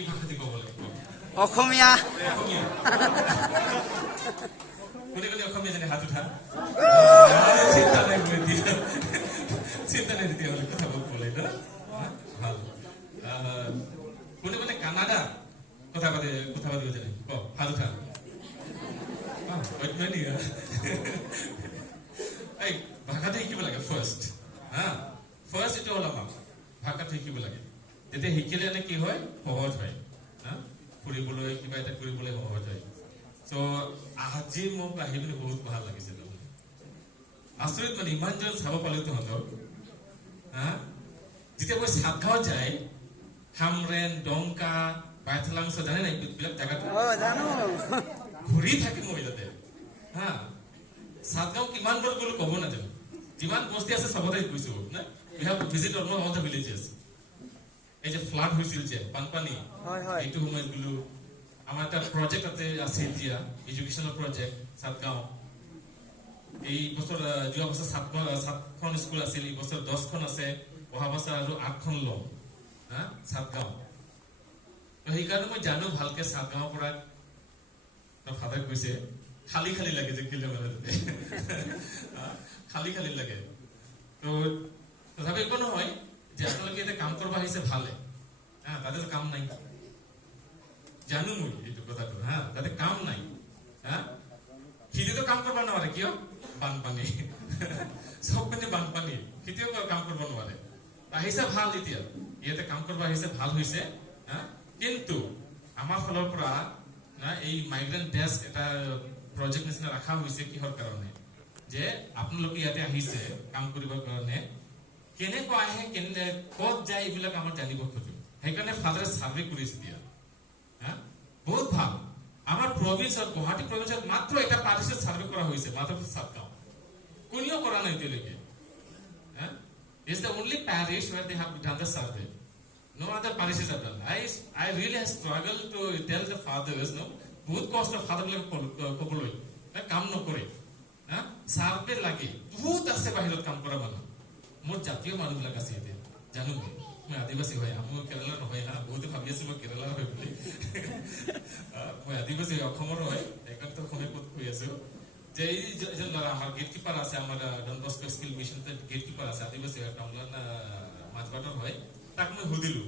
কি ভাষাতে ক'ব লাগিব অসমীয়া অসমীয়া কোনে কোনে অসমীয়া জানে হাত উঠা চিন্তা নাই কৰি দিয়া চিন্তা নাই তেতিয়াহ'লে কথা ক'লে ন ভাল কোনে কোনে কানাডা কথা পাতিব জানে ক হাত উঠা বৈজ্ঞানিক এই ভাষাটো শিকিব লাগে ফাৰ্ষ্ট ফাৰ্ষ্ট এইটো হ'ল আমাৰ ভাষাটো শিকিব লাগে তেতিয়া শিকিলে এনে কি হয় সহজ হয় ফুৰিবলৈ কিবা এটা কৰিবলৈ সহজ হয় চ' আজি মোক আহি পিনে বহুত ভাল লাগিছে আচৰিত মানে ইমানজন চাব পালো তহঁতক যেতিয়া মই চাটগাঁৱত যায় হামৰেন ডংকা পাইথলাংচ জানে নাই এইবিলাক জেগাটো ঘূৰি থাকি মই তাতে চাটগাঁও কিমান বাৰ গ'লো ক'ব নাজানো যিমান বস্তি আছে চবতে গৈছো না we have visit almost all the villages এই যে ফ্লাড হৈছিল যে বানপানী এইটো সময়ত গ'লো আমাৰ এটা প্ৰজেক্ট আছে এতিয়া এডুকেশ্যনৰ প্ৰজেক্ট চাটগাঁও এই বছৰ যোৱা বছৰ 7খন স্কুল আছিল এই বছৰ 10খন আছে অহা বছৰ আৰু 8খন ল'ম চাটগাঁও সেইকাৰণে মই জানো ভালকে চাটগাঁৱৰ পৰা ফাদাৰ কৈছে খালি খালি লাগে যে কিলো মানে খালি খালি লাগে তো তথাপি একো নহয় যে আপোনালোকে এতিয়া কাম কৰিব আহিছে ভালে তাতে কাম নাই জানো মই এইটো কথাটো তাতে কাম নাই সিহঁতেতো কাম কৰিব নোৱাৰে কিয় বানপানী চব মানে বানপানী সিহঁতেও কাম কৰিব নোৱাৰে আহিছে ভাল এতিয়া ইয়াতে কাম কৰিব আহিছে ভাল হৈছে কিন্তু আমাৰ ফালৰ পৰা এই মাইগ্ৰেণ্ট ডেস্ক এটা প্ৰজেক্ট নিচিনা ৰখা হৈছে কিহৰ কাৰণে যে আপোনালোকে ইয়াতে আহিছে কাম কৰিবৰ কাৰণে কেনেকুৱা আহে ক'ত যায় এইবিলাক আমাৰ জানিব খোজো সেইকাৰণে ফাদাৰে চাৰ্ভে কৰিছে দিয়া বহুত ভাল আমাৰ প্ৰভিন্সত গুৱাহাটী প্ৰভিন্সত মাত্ৰ এটা পাৰ্টিছত চাৰ্ভে কৰা হৈছে মাত্ৰ চাটগাঁও কোনেও কৰা নাই এতিয়ালৈকে It's the only parish where they have done the survey. No other parishes have done. I really have struggled to tell the fathers, no, বহুত কষ্ট ফাদার কবলৈ কাম নকৰে সাৰ্ভে লাগে বহুত আছে বাহিৰত কাম কৰা মানুহ মোৰ জাতীয় মানুহবিলাক আছে ইয়াতে জানো মই আদিবাসী হয় মই কেৰেলাৰ নহয় বহুতে ভাবি আছে মই কেৰেলাৰ হয় বুলি মই আদিবাসী অসমৰ হয় সেইকাৰণে অসমীয়া ক'ত কৈ আছো যে এই যে ল'ৰা আমাৰ গেট কিপাৰ আছে আমাৰ Don Bosco skill mission gate keeper আছে আদিবাসী হয় টাউনৰ মাজবাটৰ হয় তাক মই সুধিলো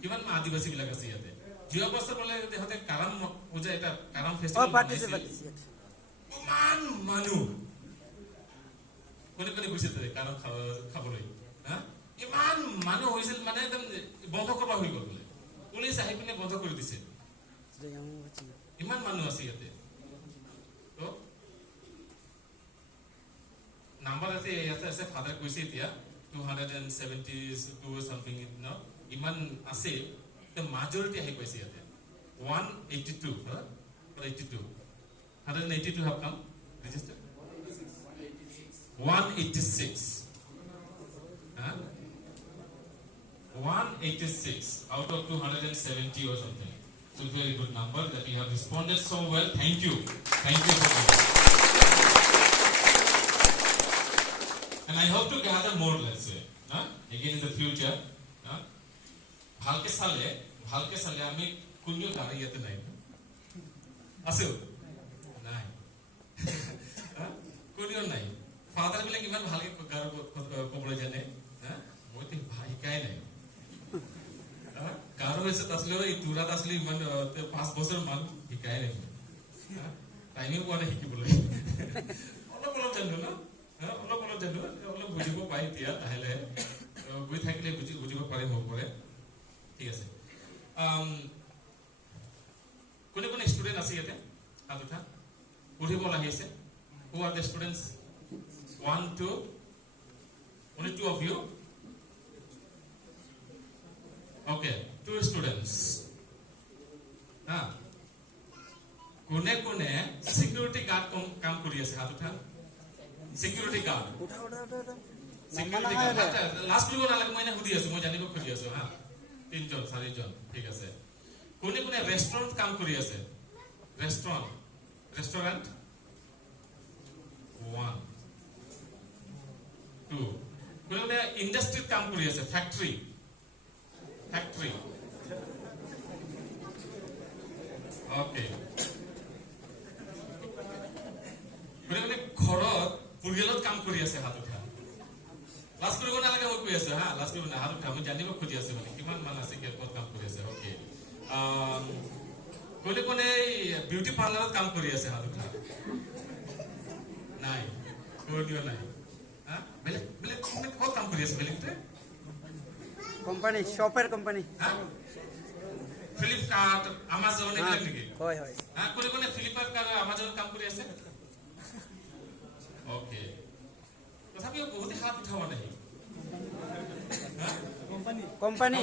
কিমান আদিবাসী বিলাক আছে ইয়াতে যোৱা বছৰ বোলে তেহঁতে কাৰাম পূজা এটা কাৰাম ফেষ্টিভেল ইমান মানুহ কোনে কোনে গৈছিল তাতে কাৰাম খাবলৈ ইমান মানুহ হৈছিল মানে একদম বন্ধ কৰিব হৈ গ'ল বোলে পুলিচ আহি পিনে বন্ধ কৰি দিছে ইমান মানুহ আছে ইয়াতে নাম্বাৰ আছে ইয়াতে আছে ফাদাৰ কৈছে এতিয়া 272 something ইমান আছে majority ahi paise yate 182 182 182 have come registered 186 186 out of 270 or something so very good number that you have responded so well thank you for that and I hope to gather more let's say again in the future ভালকে চালে আমি কোনও গাড়ী ইয়াতে নাই আছো নাই কোনও নাই ফাদাৰ বিলাক ইমান ভালকে ক'বলৈ জানে মইতো শিকাই নাই গাৰো হৈছে আছিলেও এই তুৰাত আছিলে ইমান 5 বছৰ মান শিকাই নাই টাইমিং পোৱা নাই শিকিবলৈ অলপ জানো অলপ বুজিব পাই এতিয়া লাহে গৈ থাকিলে বুজিব পাৰিম হ'ব পাৰে ঠিক আছে কোনে কোনে ষ্টুডেন্ট আছে ইয়াতে হাত উঠা পঢ়িব আহিছে who are the students 1 2 only 2 of you okay 2 students কোনে কোনে সিকিউরিটি গার্ড কাম কৰি আছে হাত উঠা সিকিউরিটি গার্ড লাস্ট বুলি নালাগে মই সুধি আছো মই জানিব খুজি আছো 3 জন 4 জন ঠিক আছে কোনে কোনে রেস্টুরেন্ট কাম কৰি আছে ৰেস্টুৰেন্ট 1 2 কোনে কোনে ইন্ডাস্ট্ৰি কাম কৰি আছে ফ্যাক্টৰি ওকে মানে ঘৰত পৰিয়ালত কাম কৰি আছে হাত উঠা লাজ কৰিব নালাগে মই কৈ আছো হা লাজ কৰিব না হাত উঠা মই জানিব খুজি আছো মানে কিমান মান আছে ক'ত কাম কৰি আছে ওকে কোনে বিউটি পাৰ্লাৰত কাম কৰি আছে হাত উঠা নাই কোনেও নাই হা বেলেগ বেলেগ ক'ত কাম কৰি আছে বেলেগতে কোম্পানী শপের কোম্পানী ফ্লিপকার্ট আমাজন এইবিলাক নেকি হয় হয় হ্যাঁ কোনে ফ্লিপকার্ট আর আমাজন কাম কৰি আছে ওকে তথাপিও বহুত হাত উঠাব নাই কোম্পানী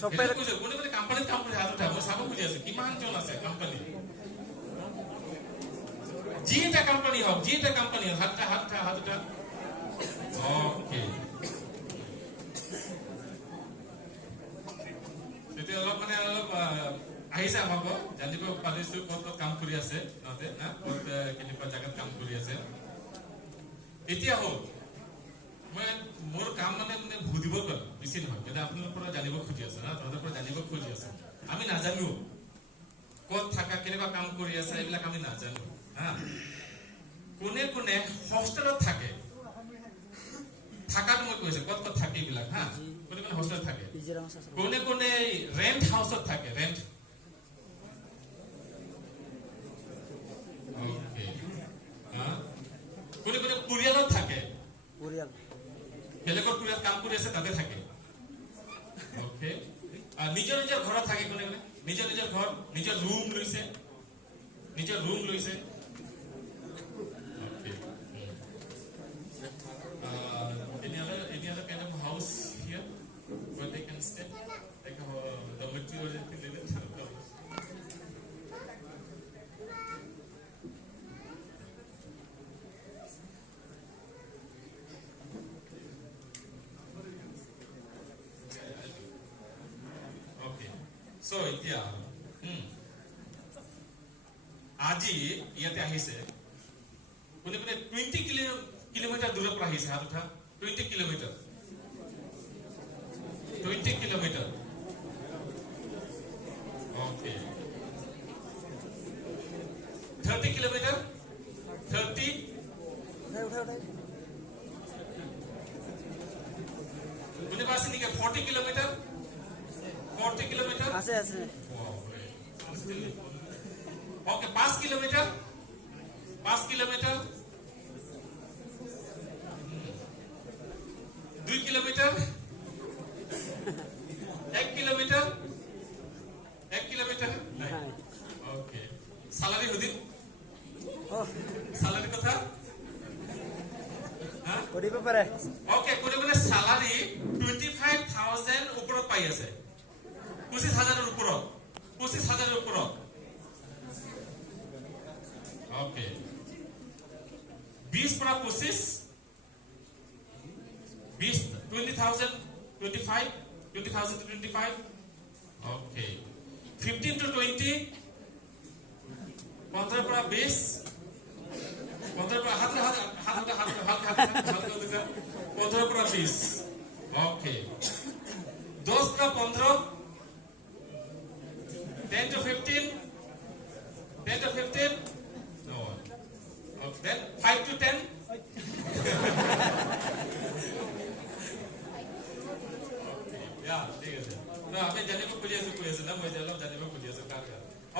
শপেৰ কোনে কোম্পানীত কাম কৰি হাত উঠা মই চাব খুজি আছো কিমান জন আছে কোম্পানী যি এটা কোম্পানী হওক হাত উঠা ওকে তেতিয়া অলপ মানে অলপ আহিছে আমাক জানিব পাৰিছো ক'ত কাম কৰি আছে নতে না ক'ত কেনেকুৱা জাগাত কাম কৰি আছে এতিয়া হ'ল মই মোৰ কাম মানে বুজিব গ'ল বেছি নহয় কিন্তু আপোনালোকৰ পৰা জানিব খুজি আছে না তহঁতৰ পৰা জানিব খুজি আছে আমি নাজানো ক'ত থাকা কেনেকুৱা কাম কৰি আছে এইবিলাক আমি নাজানো হা কোনে হোষ্টেলত থাকে থাকাটো মই কৈছো ক'ত থাকে এইবিলাক হা কোনে হোষ্টেল থাকে কোনে ৰেন্ট হাউচত থাকে ৰেন্ট ওকে কোনে পৰিয়ালত থাকে পৰিয়াল বেলেগৰ পৰিয়াল কাম কৰি আছে তাতে থাকে ওকে নিজৰ ঘৰত থাকে কোনে নিজৰ ঘৰ নিজৰ ৰুম লৈছে any other kind of house here where they can stay like the material okay so এতিয়া আজি ইয়াতে আহিছে কোনে 20 কিলোমিটাৰ দূৰৰ পৰা আহিছে হাত উঠা 20 কিলোমিটাৰ 20 কিলোমিটাৰ ওকে 30 কিলোমিটাৰ 30 কোনে আছে নেকি 40 কিলোমিটাৰ আছে okay 5 kilometre 2 kilometre 1 kilometre okay salary हुदिन सैलरी कथा हां কৰিব পাৰে ओके কোনে सैलरी 25000 ওপৰত পাই আছে 25000 এৰ উপৰত okay 20 para 25 20,000 25 20,000 to 25 okay 15 to 20 15 para 20 15 para हाथ 15 para 20 okay 10 para 15 10 to 15 no okay then 5 to 10 या ठीक है तो हमें जाने को खुली है ना मैं जाने को खुली है car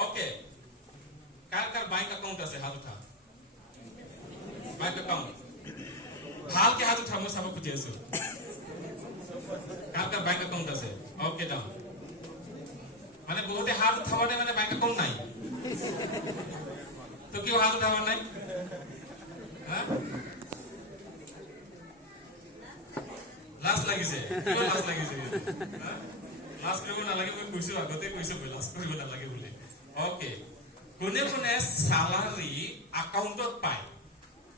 okay car bank account আছে হাত উঠা बैंक अकाउंट ভালকে হাত উঠা মই চাব খুজি আছো কাৰ बैंक अकाउंट আছে ओके ডাউন মানে বহুতে হাত উঠাবতে মানে बैंक अकाउंट নাই তো কি হাত উঠাব নাই হ্যাঁ লাজ লাগিছে কিয় লাজ লাগিছে লাজ কৰিব নালাগে মই কৈছো আগতে কৈছো লাজ কৰিব নালাগে বুলি ওকে কোনে সালাৰি একাউন্টত পায়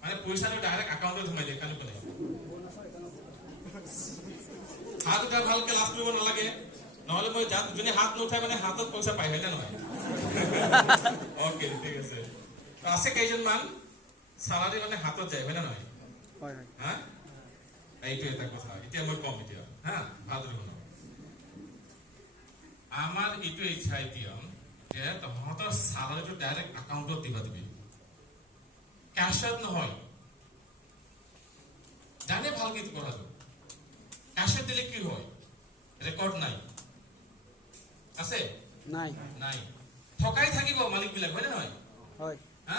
মানে পইচাটো ডাইৰেক্ট একাউন্টত সোমাই দিয়ে কালি কোনে হাত উঠা ভালকে লাজ কৰিব নালাগে নহলে মই যাত যোনে হাত নুঠাই মানে হাতত পইচা পাই হয় না নহয় ওকে ঠিক আছে আছে কেইজন মান সালারি মানে হাতত যায় হয় না নহয় হয় হয় হ্যাঁ এইটো এটা কথা এতিয়া মই কম এতিয়া হ্যাঁ ভালো শুনো আমার এইটো ইচ্ছা এতিয়া যে তহঁতৰ চালাৰিটো ডাইৰেক্ট একাউণ্টত দিবা দিবি, কেছত নহয়। জানে ভালকে কথাটো, কেছত দিলে কি হয়, ৰেকৰ্ড নাই, আছে নাই নাই, ঠকাই থাকিব মালিক বিলাক, হয় নে নহয়? হয় হা,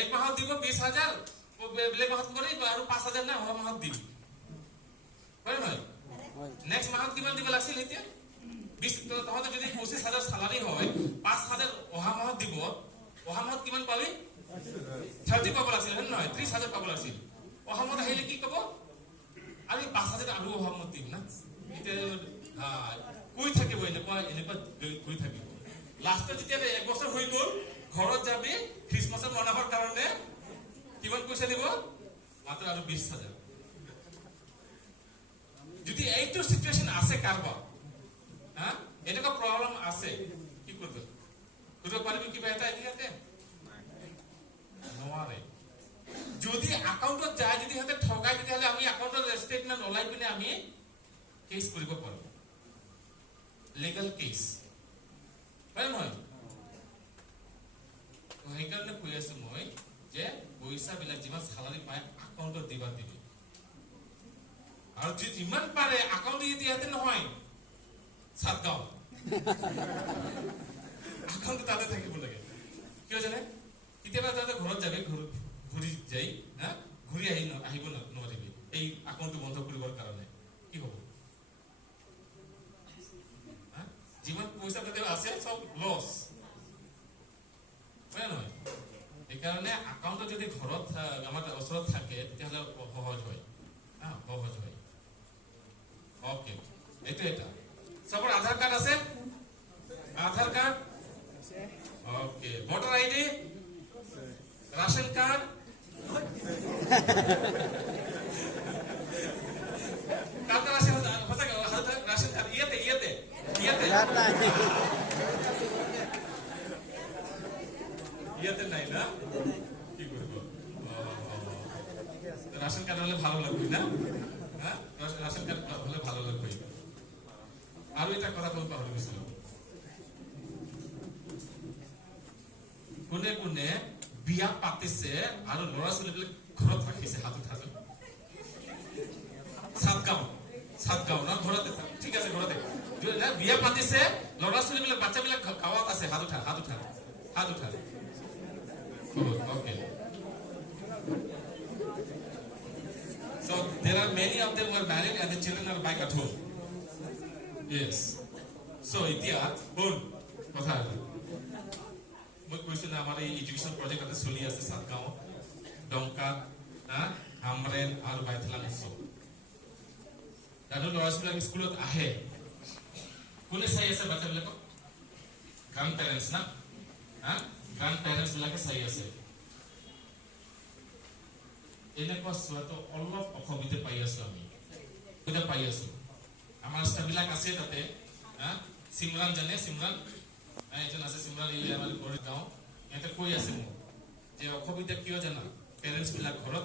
এক মাহত দিব 20,000, বেলেগ মাহত কৰিব আৰু 5,000 না অহা মাহত দিম, হয় নে নহয়? হয় নেক্সট মাহত কিমান দিব লাগিছিল? এতিয়া 20, তহঁতে যদি 25,000 চালাৰি হয়, 5,000 অহা মাহত দিব, অহা মাহত কিমান পাবি? 30 পাব লাগিছিল, হয় নে নহয়? 30,000 পাব লাগিছিল। অহা মাহত আহিলে কি কব? আমি 5,000 আৰু অহা মাহত দিম না। এতিয়া কৈ থাকিব, এনেকুৱা কৈ থাকিব। লাষ্টত যেতিয়া 1 বছৰ হৈ গ'ল, ঘৰত যাবি খ্ৰীষ্টমাছত মনাবৰ কাৰণে কিমান পইচা দিব? মাত্ৰ আৰু 20,000। যদি এইটো সিচুৱেশন আছে কাৰোবাৰ, হা, এনেকুৱা প্ৰব্লেম আছে, কি কৰবে? কৰতে পাৰবি কিবা এটা এদিকে? নোৱাৰে। যদি একাউন্টত যায়, যদি হাতে ঠগাই, তেতিয়াহ'লে আমি একাউন্টৰ ষ্টেটমেন্ট ওলাই পিনে আমি কেছ কৰিব পাৰো, লিগেল কেছ, হয় নহয়? সেইকাৰণে কৈ আছো মই যে পইচাবিলাক যিমান চালাৰি পায় একাউন্টত দিবা দিবি, আৰু যিমান পাৰে একাউণ্ট ইয়াতে নহয়, সাতগাঁও একাউণ্ট তাতে থাকিব লাগে। কিয় জানে? কেতিয়াবা তাতে ঘৰত যাবি, ঘূৰি যাই, হা, ঘূৰি আহিব নোৱাৰিবি এই একাউণ্টটো বন্ধ কৰিবৰ কাৰণে। কি হ'ব? যিমান পইচা তাতে আছে সব লছ, হয় নহয়? সেইকাৰণে একাউণ্টত যদি ঘৰত আমাৰ ওচৰত থাকে তেতিয়াহ'লে সহজ হয়, সহজ হয়। ওকে, এইটো এটা। সবৰ আধাৰ কাৰ্ড আছে? Aadhaar card, okay. Voter ID, ration card, কালকে রেশন কার্ড ইয়েতে নাই না? কি করবো? রেশন কার্ড হলে ভালো লাগবে না? হ্যাঁ, রেশন কার্ড হলে ভালো লাগবে। আৰু এটা কথা মই পাহৰি গৈছিলো, কোনে কোনে বিয়া পাতিছে আৰু ল'ৰা ছোৱালীবিলাক ঘৰত ৰাখিছে? হাতত হাতত। সাতগাঁও না? ঘৰতে, ঠিক আছে, ঘৰতে বিয়া পাতিছে, ল'ৰা ছোৱালীবিলাক, বাচ্চাবিলাক গাঁৱত আছে। হাত উঠা। Okay. So there are many of them who are married and the children are back at home. Yes. So এতিয়া কোন কথা মই কৈছো না, আমাৰ এই এডুকেশ্যন প্ৰজেক্ট এটা চলি আছে সাতগাঁও, ডংকাত, হামৰেন আৰু বাইথলান উৎসৱ। তাতো ল'ৰা ছোৱালীবিলাক স্কুলত আহে, কোনে চাই আছে বাচ্চাবিলাকক? গ্ৰাণ্ড পেৰেণ্টছ না? গ্ৰাণ্ড পেৰেণ্টছ বিলাকে চাই আছে। এনেকুৱা চোৱাটো অলপ অসুবিধা পাই আছো, আমাৰ ষ্টাফবিলাক আছে তাতে। সিমৰান জানে, সিমৰান এজন আছে, সিমৰান এই আমাৰ ঘৰত যাওঁ, সিহঁতে কৈ আছে মোক যে অসুবিধা কিয় জানা, পেৰেণ্টছ বিলাক ঘৰত